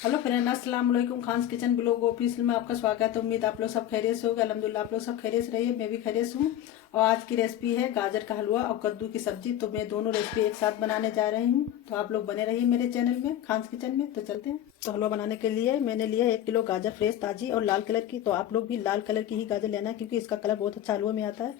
Hello friend, अस्सलाम वालेकुम। Khans kitchen blog official में आपका स्वागत है। उम्मीद आप लोग सब खैरियत से होगा। अल्हम्दुलिल्लाह आप लोग सब खैरियत से रहिए, मैं भी खैरियत से हूँ। और आज की रेसिपी है गाजर का हलवा और कद्दू की सब्जी। तो मैं दोनों रेसिपी एक साथ बनाने जा रही हूँ, तो आप लोग बने रहिए मेरे चैनल में खान्स किचन में। तो चलते हैं। तो हलवा बनाने के लिए मैंने लिया है 1 किलो गाजर फ्रेश ताजी और लाल कलर की। तो आप लोग भी लाल कलर की ही गाजर लेना है, क्योंकि इसका कलर बहुत अच्छा हलवा में आता है।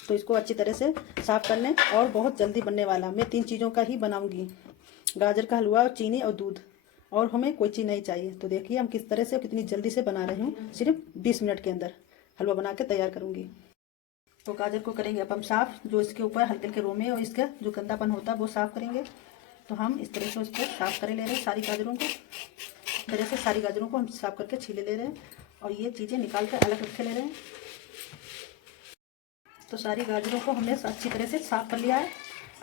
तो इसको अच्छी तरह से साफ कर लें, और बहुत जल्दी बनने वाला। मैं 3 चीज़ों का ही बनाऊंगी, गाजर का हलवा और चीनी और दूध, और हमें कोई चीज़ नहीं चाहिए। तो देखिए हम किस तरह से कितनी जल्दी से बना रहे हूँ। सिर्फ 20 मिनट के अंदर हलवा बना के तैयार करूँगी। तो गाजर को करेंगे अब हम साफ़, जो इसके ऊपर हल्के हल्के रोमे और इसका जो गंदापन होता है वो साफ़ करेंगे। तो हम इस तरह से उसको साफ़ कर ले रहे हैं। सारी गाजरों को इस तरह से सारी गाजरों को हम साफ़ करके छीले ले रहे हैं, और ये चीज़ें निकाल कर अलग रखे ले रहे हैं। तो सारी गाजरों को हमने अच्छी तरह से साफ़ कर लिया है।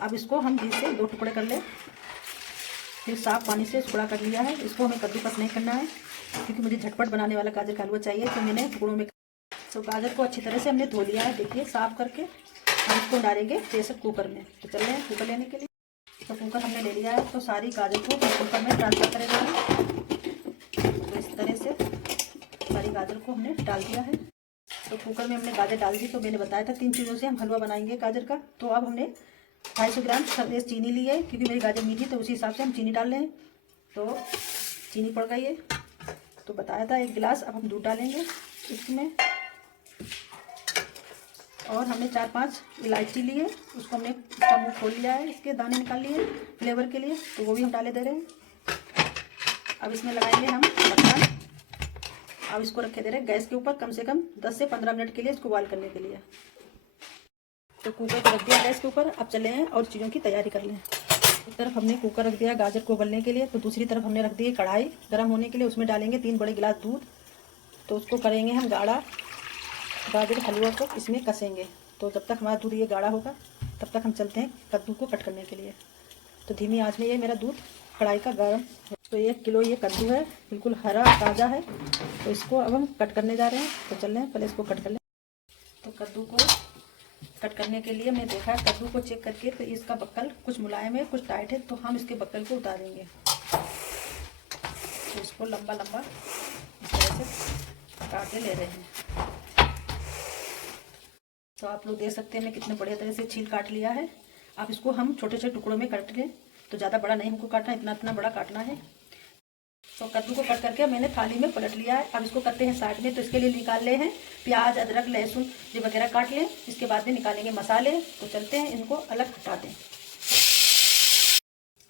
अब इसको हम बीच से 2 टुकड़े कर लें। फिर साफ पानी से टुकड़ा कर लिया है। इसको हमें कद्दूकस नहीं करना है, क्योंकि मुझे झटपट बनाने वाला गाजर का हलवा चाहिए। तो मैंने टुकड़ों में तो गाजर को अच्छी तरह से हमने धो लिया है, देखिए साफ करके। हम इसको डालेंगे प्रेशर कुकर में। तो चल रहे हैं कुकर लेने के लिए। तो कुकर हमने ले लिया है। तो सारी गाजर को कुकर में ट्रांसफर करेंगे। तो इस तरह से सारी गाजर को हमने डाल दिया है। तो कुकर में हमने गाजर डाल दी। तो मैंने बताया था 3 चीज़ों से हम हलवा बनाएंगे गाजर का। तो अब हमने 250 ग्राम चीनी ली है, क्योंकि मेरी गाजर मीठी, तो उसी हिसाब से हम चीनी डाल रहे हैं। तो चीनी पड़ गई है। तो बताया था 1 गिलास। अब हम दूध डालेंगे इसमें। और हमने 4-5 इलायची ली है, उसको हमने इसका मुंह खोल लिया है, इसके दाने निकाल लिए फ्लेवर के लिए। तो वो भी हम डाले दे रहे हैं। अब इसमें लगाएंगे हम मक्खन। अब इसको रखे दे रहे हैं गैस के ऊपर कम से कम 10 से 15 मिनट के लिए, इसको बॉयल करने के लिए। तो कुकर को रख दिया गैस के ऊपर। अब चले हैं और चीज़ों की तैयारी कर लें। एक तरफ हमने कुकर रख दिया गाजर को उबलने के लिए, तो दूसरी तरफ हमने रख दी कढ़ाई गर्म होने के लिए। उसमें डालेंगे 3 बड़े गिलास दूध। तो उसको करेंगे हम गाढ़ा। गाजर हलवा को इसमें कसेंगे। तो जब तक हमारा दूध ये गाढ़ा होगा, तब तक हम चलते हैं कद्दू को कट करने के लिए। तो धीमी आंच में ये मेरा दूध कढ़ाई का गर्म। तो 1 किलो ये कद्दू है, बिल्कुल हरा ताज़ा है। तो इसको अब हम कट करने जा रहे हैं। तो चल रहे हैं, पहले इसको कट कर लें। तो कद्दू को कट करने के लिए मैं देखा कद्दू को चेक करके, तो इसका बक्कल कुछ मुलायम है कुछ टाइट है। तो हम इसके बक्कल को उतारेंगे। तो इसको लंबा लंबा इस तरह से काट ले रहे हैं। तो आप लोग देख सकते हैं मैं कितने बढ़िया तरह से छील काट लिया है। अब इसको हम छोटे छोटे टुकड़ों में काट लें। तो ज़्यादा बड़ा नहीं हमको काटना, इतना इतना बड़ा काटना है। तो कद्दू को कट करके मैंने थाली में पलट लिया है। अब इसको करते हैं साइड में। तो इसके लिए निकाल ले हैं प्याज, अदरक, लहसुन ये वगैरह काट लें। इसके बाद में निकालेंगे मसाले। तो चलते हैं इनको अलग हटाते हैं।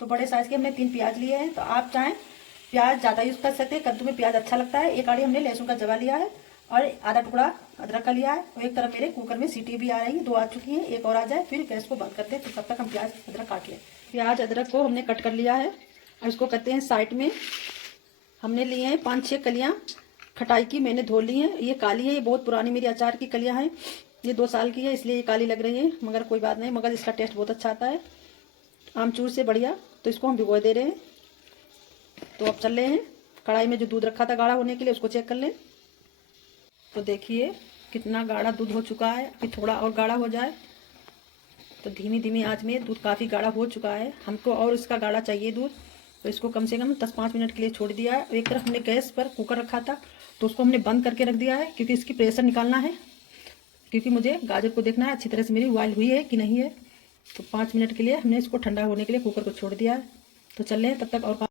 तो बड़े साइज के हमने 3 प्याज लिए हैं। तो आप चाहें प्याज ज़्यादा यूज़ कर सकते हैं, कद्दू में प्याज अच्छा लगता है। 1 आड़ी हमने लहसुन का जवा लिया है, और आधा टुकड़ा अदरक का लिया है। और एक तरफ मेरे कुकर में सीटी भी आ रही है, 2 आ चुकी हैं, 1 और आ जाए फिर गैस को बंद करते हैं। तो तब तक हम प्याज अदरक काट लें। प्याज अदरक को हमने कट कर लिया है। अब इसको करते हैं साइड में। हमने लिए हैं 5-6 कलियां खटाई की, मैंने धो ली हैं। ये काली है, ये बहुत पुरानी मेरी अचार की कलियां हैं। ये 2 साल की है, इसलिए ये काली लग रही है, मगर कोई बात नहीं, मगर इसका टेस्ट बहुत अच्छा आता है आमचूर से बढ़िया। तो इसको हम भिगो दे रहे हैं। तो अब चल रहे हैं कढ़ाई में जो दूध रखा था गाढ़ा होने के लिए, उसको चेक कर लें। तो देखिए कितना गाढ़ा दूध हो चुका है। अभी थोड़ा और गाढ़ा हो जाए। तो धीमी धीमी आंच में दूध काफ़ी गाढ़ा हो चुका है, हमको और इसका गाढ़ा चाहिए दूध। तो इसको कम से कम 10-5 मिनट के लिए छोड़ दिया है। एक तरफ हमने गैस पर कुकर रखा था, तो उसको हमने बंद करके रख दिया है, क्योंकि इसकी प्रेशर निकालना है। क्योंकि मुझे गाजर को देखना है अच्छी तरह से मेरी बॉयल हुई है कि नहीं है। तो 5 मिनट के लिए हमने इसको ठंडा होने के लिए कुकर को छोड़ दिया है। तो चल रहे हैं तब तक। और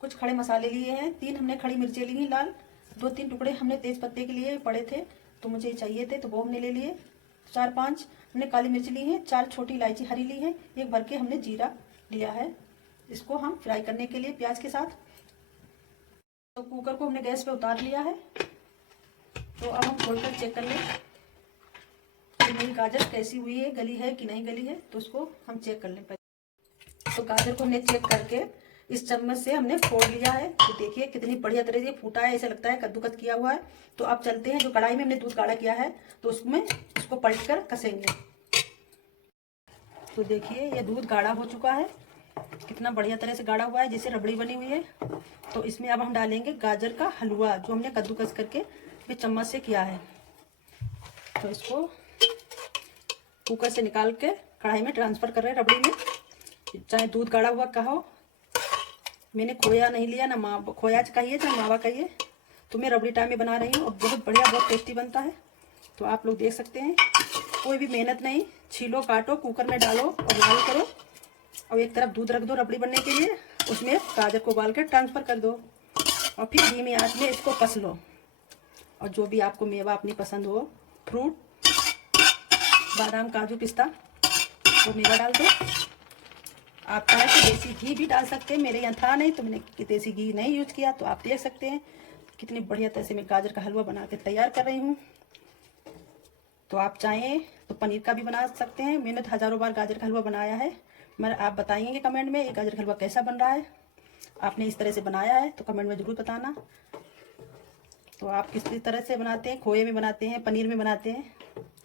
कुछ खड़े मसाले लिए हैं। 3 हमने खड़ी मिर्चें ली हैं लाल। 2-3 टुकड़े हमने तेज पत्ते के लिए पड़े थे, तो मुझे चाहिए थे, तो वो हमने ले लिए। 4-5 हमने काली मिर्च ली है। 4 छोटी इलायची हरी ली है। 1 भर के हमने जीरा लिया है। इसको हम फ्राई करने के लिए प्याज के साथ। तो कुकर को हमने गैस पे उतार लिया है। तो अब हम खोलकर चेक कर लें कि मेरी गाजर कैसी हुई है, गली है कि नहीं गली है। तो उसको हम चेक कर लें पहले। तो गाजर को हमने चेक करके इस चम्मच से हमने फोड़ लिया है। तो देखिए कितनी बढ़िया तरह से फूटा है, ऐसा लगता है कद्दूकस किया हुआ है। तो अब चलते हैं जो कढ़ाई में हमने दूध गाढ़ा किया है, तो उसमें इसको पलट कर कसेंगे। तो देखिए ये दूध गाढ़ा हो चुका है, कितना बढ़िया तरह से गाढ़ा हुआ है, जैसे रबड़ी बनी हुई है। तो इसमें अब हम डालेंगे गाजर का हलवा, जो हमने कद्दूकस करके भी चम्मच से किया है। तो इसको कुकर से निकाल के कढ़ाई में ट्रांसफर कर रहे हैं रबड़ी में। चाहे दूध गाढ़ा हुआ का हो मैंने खोया नहीं लिया, ना खोया कहिए चाहे मावा कहिए, तो मैं रबड़ी टाइप में बना रही हूँ और बहुत बढ़िया, बहुत टेस्टी बनता है। तो आप लोग देख सकते हैं, कोई भी मेहनत नहीं, छीलो काटो, कुकर में डालो और लाल करो, और एक तरफ दूध रख दो रबड़ी बनने के लिए, उसमें गाजर को उबाल कर ट्रांसफ़र कर दो और फिर धीमी आंच में इसको कस लो। और जो भी आपको मेवा अपनी पसंद हो, फ्रूट, बादाम, काजू, पिस्ता, वो मेवा डाल दो। आप चाहे तो देसी घी भी डाल सकते हैं, मेरे यहाँ था नहीं तो मैंने देसी घी नहीं यूज किया। तो आप देख सकते हैं कितनी बढ़िया तरह से मैं गाजर का हलवा बना के तैयार कर रही हूँ। तो आप चाहें तो पनीर का भी बना सकते हैं। मैंने तो हज़ारों बार गाजर का हलवा बनाया है, मगर आप बताएंगे कमेंट में ये गाजर का हलवा कैसा बन रहा है, आपने इस तरह से बनाया है तो कमेंट में ज़रूर बताना। तो आप किस तरह से बनाते हैं, खोए में बनाते हैं, पनीर में बनाते हैं,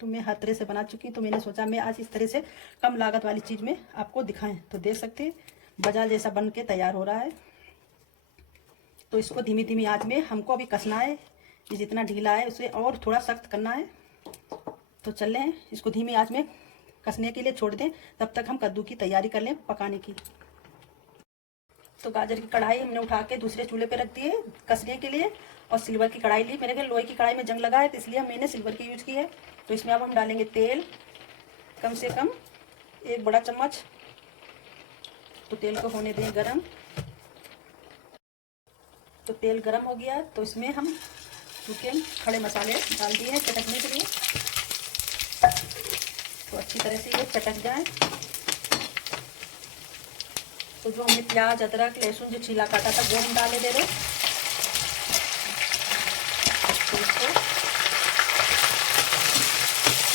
तो मैं हर तरह से बना चुकी हूँ। तो मैंने सोचा मैं आज इस तरह से कम लागत वाली चीज़ में आपको दिखाएं। तो देख सकते हैं बाजार जैसा बन के तैयार हो रहा है। तो इसको धीमी धीमी आंच में हमको अभी कसना है, ये जितना ढीला है उसे और थोड़ा सख्त करना है। तो चल रहे हैं, इसको धीमी आंच में कसने के लिए छोड़ दें, तब तक हम कद्दू की तैयारी कर लें पकाने की। तो गाजर की कढ़ाई हमने उठा के दूसरे चूल्हे पे रख दी है कसने के लिए, और सिल्वर की कढ़ाई ली। मेरे घर लोहे की कढ़ाई में जंग लगा है तो इसलिए मैंने सिल्वर की यूज की है। तो इसमें अब हम डालेंगे तेल, कम से कम 1 बड़ा चम्मच। तो तेल को होने दें गरम। तो तेल गरम हो गया तो इसमें हम सूखे खड़े मसाले डाल दिए हैं चटकने के लिए। तो अच्छी तरह से ये चटक जाए। तो जो हमने प्याज, अदरक, लहसुन जो छीला काटा था वो हम डाले दे रहे। तो इसको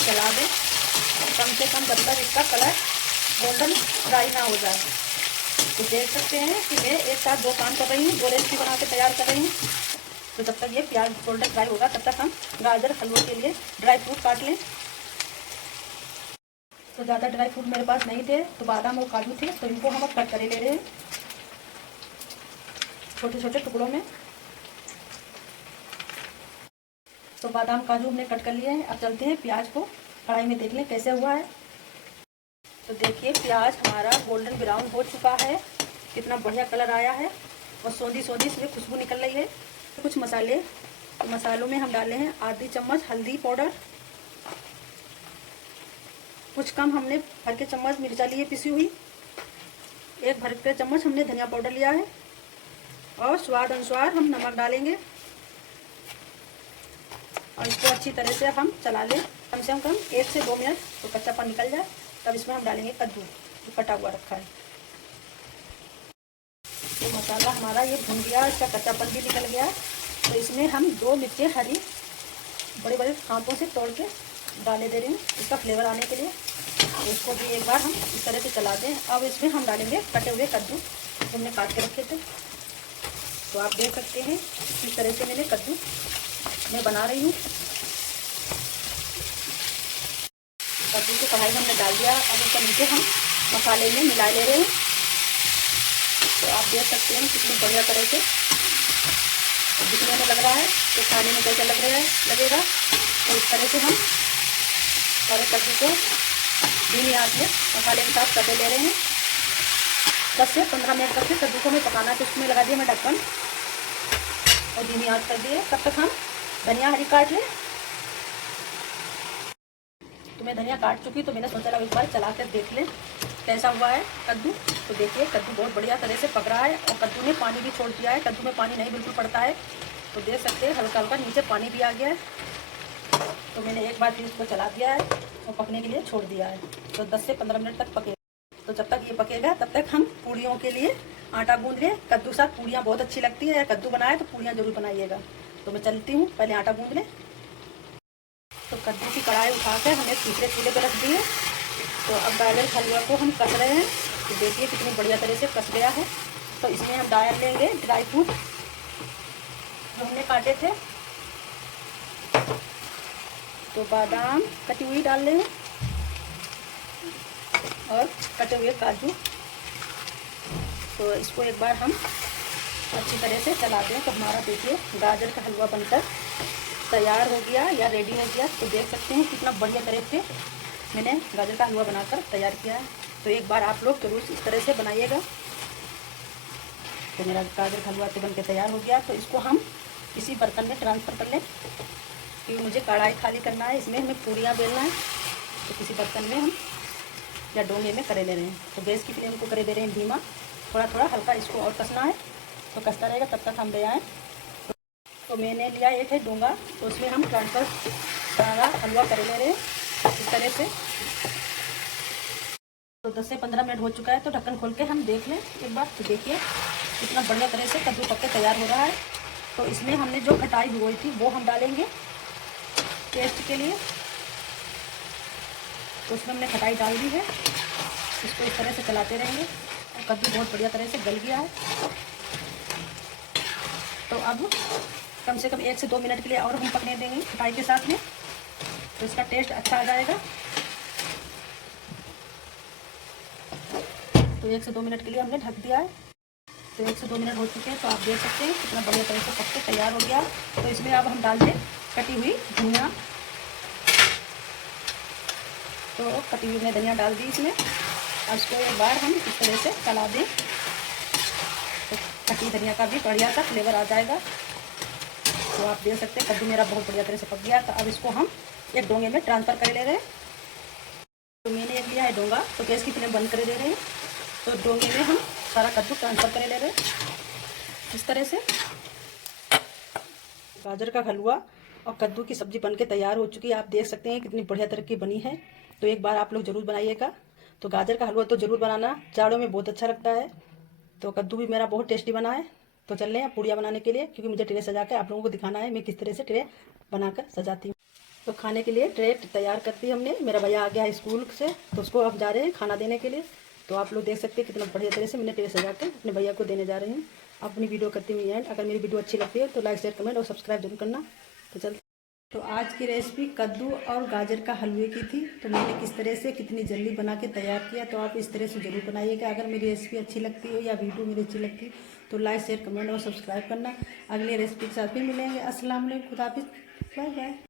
चला दें कम से कम जब तक इसका कलर गोल्डन फ्राई ना हो जाए। तो देख सकते हैं कि मैं एक साथ 2 काम कर रही हूँ, 2 रेसिपी बना के तैयार कर रही हूँ। तो जब तक ये प्याज गोल्डन फ्राई होगा तब तक हम गाजर हलवे के लिए ड्राई फ्रूट काट लें। तो ज़्यादा ड्राई फ्रूट मेरे पास नहीं थे, तो बादाम और काजू थे, तो इनको हम अब कट कर ले रहे हैं छोटे छोटे टुकड़ों में। तो बादाम काजू हमने कट कर लिए हैं। अब चलते हैं प्याज को कढ़ाई में देख लें कैसे हुआ है। तो देखिए प्याज हमारा गोल्डन ब्राउन हो चुका है, कितना बढ़िया कलर आया है और सौंधी सौंधी इसमें खुशबू निकल रही है। कुछ मसाले, तो मसालों में हम डाले हैं आधी चम्मच हल्दी पाउडर, कुछ कम हमने भर के चम्मच मिर्चा लिए पिसी हुई, 1 भर के चम्मच हमने धनिया पाउडर लिया है, और स्वाद अनुसार हम नमक डालेंगे। और इसको अच्छी तरह से हम चला लें कम से कम 1 से 2 मिनट, तो कच्चापन निकल जाए। तब इसमें हम डालेंगे कद्दू जो कटा हुआ रखा है। तो मसाला हमारा ये भून गया, इसका कच्चापन भी निकल गया। तो इसमें हम 2 मिर्चें हरी बड़े बड़े हाथों से तोड़ के डाले दे रही हूँ इसका फ्लेवर आने के लिए। तो इसको भी एक बार हम इस तरह से चला दें। अब इसमें हम डालेंगे कटे हुए कद्दू जो हमने काट के रखे थे। तो आप देख सकते हैं इस तरह से मैंने कद्दू मैं बना रही हूँ। कद्दू को कढ़ाई में हमने डाल दिया। अब इसका नीचे हम मसाले में मिला ले रहे हैं। तो आप देख सकते हैं कितनी बढ़िया तरह से दिखने में लग रहा है, तो खाने में कैसा लगेगा। तो इस तरह से हम सारे कद्दू को धीमी आंच में मसाले के साथ कटे ले रहे हैं। 10 से 15 मिनट तक से कद्दू को हमें पकाना। तो इसमें लगा दिया मैं ढक्कन और धीमी आंच कर दिए। तब तक हम धनिया हरी काट लें। तो मैं धनिया काट चुकी, तो मैंने सोचा एक बार चला कर देख लें कैसा हुआ है कद्दू। तो देखिए कद्दू बहुत बढ़िया तरह से पक रहा है और कद्दू ने पानी भी छोड़ दिया है। कद्दू में पानी नहीं बिल्कुल पड़ता है, तो देख सकते हैं हल्का हल्का नीचे पानी भी आ गया है। तो मैंने एक बार फिर इसको चला दिया है और पकने के लिए छोड़ दिया है। तो 10 से 15 मिनट तक पकेगा। तो जब तक ये पकेगा तब तक हम पूड़ियों के लिए आटा गूंद लें। कद्दू साथ पूड़ियाँ बहुत अच्छी लगती है, कद्दू बनाए तो पूड़ियाँ जरूर बनाइएगा। तो मैं चलती हूँ, पहले आटा गूंद लें। तो कद्दू की कढ़ाई उठाकर हमने दूसरे चूल्हे पर रख दी है। तो अब गाजर हलवा को हम कस रहे हैं। तो देखिए कितनी बढ़िया तरह से कस गया है। तो इसमें हम डाल लेंगे ड्राई फ्रूट जो हमने काटे थे। तो बादाम कटी हुई डाल लें और कटे हुए काजू। तो इसको एक बार हम अच्छी तरह से चला दें। तो हमारा देखिए गाजर का हलवा बनकर तैयार हो गया या रेडी हो गया। तो देख सकते हैं कितना बढ़िया तरह से मैंने गाजर का हलवा बनाकर तैयार किया है। तो एक बार आप लोग जरूर इस तरह से बनाइएगा। तो मेरा गाजर का हलवा तो बन के तैयार हो गया। तो इसको हम किसी बर्तन में ट्रांसफ़र कर लें, क्योंकि मुझे कढ़ाई खाली करना है, इसमें हमें पूरियाँ बेलना है। तो किसी बर्तन में हम या डोंगे में करे ले रहे हैं। तो गैस की फ्लेम को करे दे रहे हैं धीमा, थोड़ा थोड़ा हल्का इसको और कसना है। तो कसता रहेगा तब तक हम ले आएँ। तो मैंने लिया एक है डोंगा, तो उसमें हम ट्रांसफ़र सारा हलवा कर ले रहे हैं इस तरह से। तो 10 से 15 मिनट हो चुका है। तो ढक्कन खोल के हम देख लें एक बार। तो देखिए कितना बढ़िया तरह से कद्दू पक के तैयार हो रहा है। तो इसमें हमने जो खटाई भिगोई थी वो हम डालेंगे टेस्ट के लिए। तो उसमें हमने खटाई डाल दी है। इसको इस तरह से चलाते रहेंगे और कद्दू बहुत बढ़िया तरह से गल गया है। तो अब कम से कम 1 से 2 मिनट के लिए और हम पकने देंगे खटाई के साथ में, तो इसका टेस्ट अच्छा आ जाएगा। तो 1 से 2 मिनट के लिए हमने ढक दिया है। तो 1 से 2 मिनट हो चुके हैं। तो आप देख सकते हैं कितना बढ़िया तरह से पक के तैयार हो गया। तो इसमें अब हम डाल दें कटी हुई धनिया। तो कटी हुई मैंने धनिया डाल दी इसमें। अब इसको एक बार हम इस तरह से चला दें, तो कटी धनिया का भी बढ़िया सा फ्लेवर आ जाएगा। तो आप देख सकते हैं कद्दू मेरा बहुत बढ़िया तरह से पक गया। तो अब इसको हम एक डोंगे में ट्रांसफ़र कर ले रहे हैं। तो मैंने एक लिया है डोंगा, तो गैस की फ्लेम बंद कर दे रहे हैं। तो डोंगे में हम सारा कद्दू ट्रांसफ़र कर ले रहे हैं इस तरह से। गाजर का हलवा और कद्दू की सब्ज़ी बनके तैयार हो चुकी है। आप देख सकते हैं कितनी बढ़िया तरह की बनी है। तो एक बार आप लोग ज़रूर बनाइएगा। तो गाजर का हलवा तो ज़रूर बनाना, जाड़ों में बहुत अच्छा लगता है। तो कद्दू भी मेरा बहुत टेस्टी बना है। तो चल रहे हैं पूड़ियाँ बनाने के लिए, क्योंकि मुझे ट्रे सजा के आप लोगों को दिखाना है मैं किस तरह से ट्रे बनाकर सजाती हूँ। तो खाने के लिए ट्रे तैयार कर दी हमने। मेरा भैया आ गया है स्कूल से, तो उसको अब जा रहे हैं खाना देने के लिए। तो आप लोग देख सकते हैं कितना बढ़िया तरह से मैंने ट्रे सजा के अपने भैया को देने जा रही हूँ। अपनी वीडियो करती हुई एंड अगर मेरी वीडियो अच्छी लगती है तो लाइक शेयर कमेंट और सब्सक्राइब जरूर करना। तो चल, तो आज की रेसिपी कद्दू और गाजर का हलवे की थी। तो मैंने किस तरह से कितनी जल्दी बना के तैयार किया। तो आप इस तरह से ज़रूर बनाइएगा। अगर मेरी रेसिपी अच्छी लगती है या वीडियो मेरी अच्छी लगती है तो लाइक शेयर कमेंट और सब्सक्राइब करना। अगली रेसिपी के साथ भी मिलेंगे। अस्सलाम वालेकुम, खुदा हाफिज़, बाय बाय।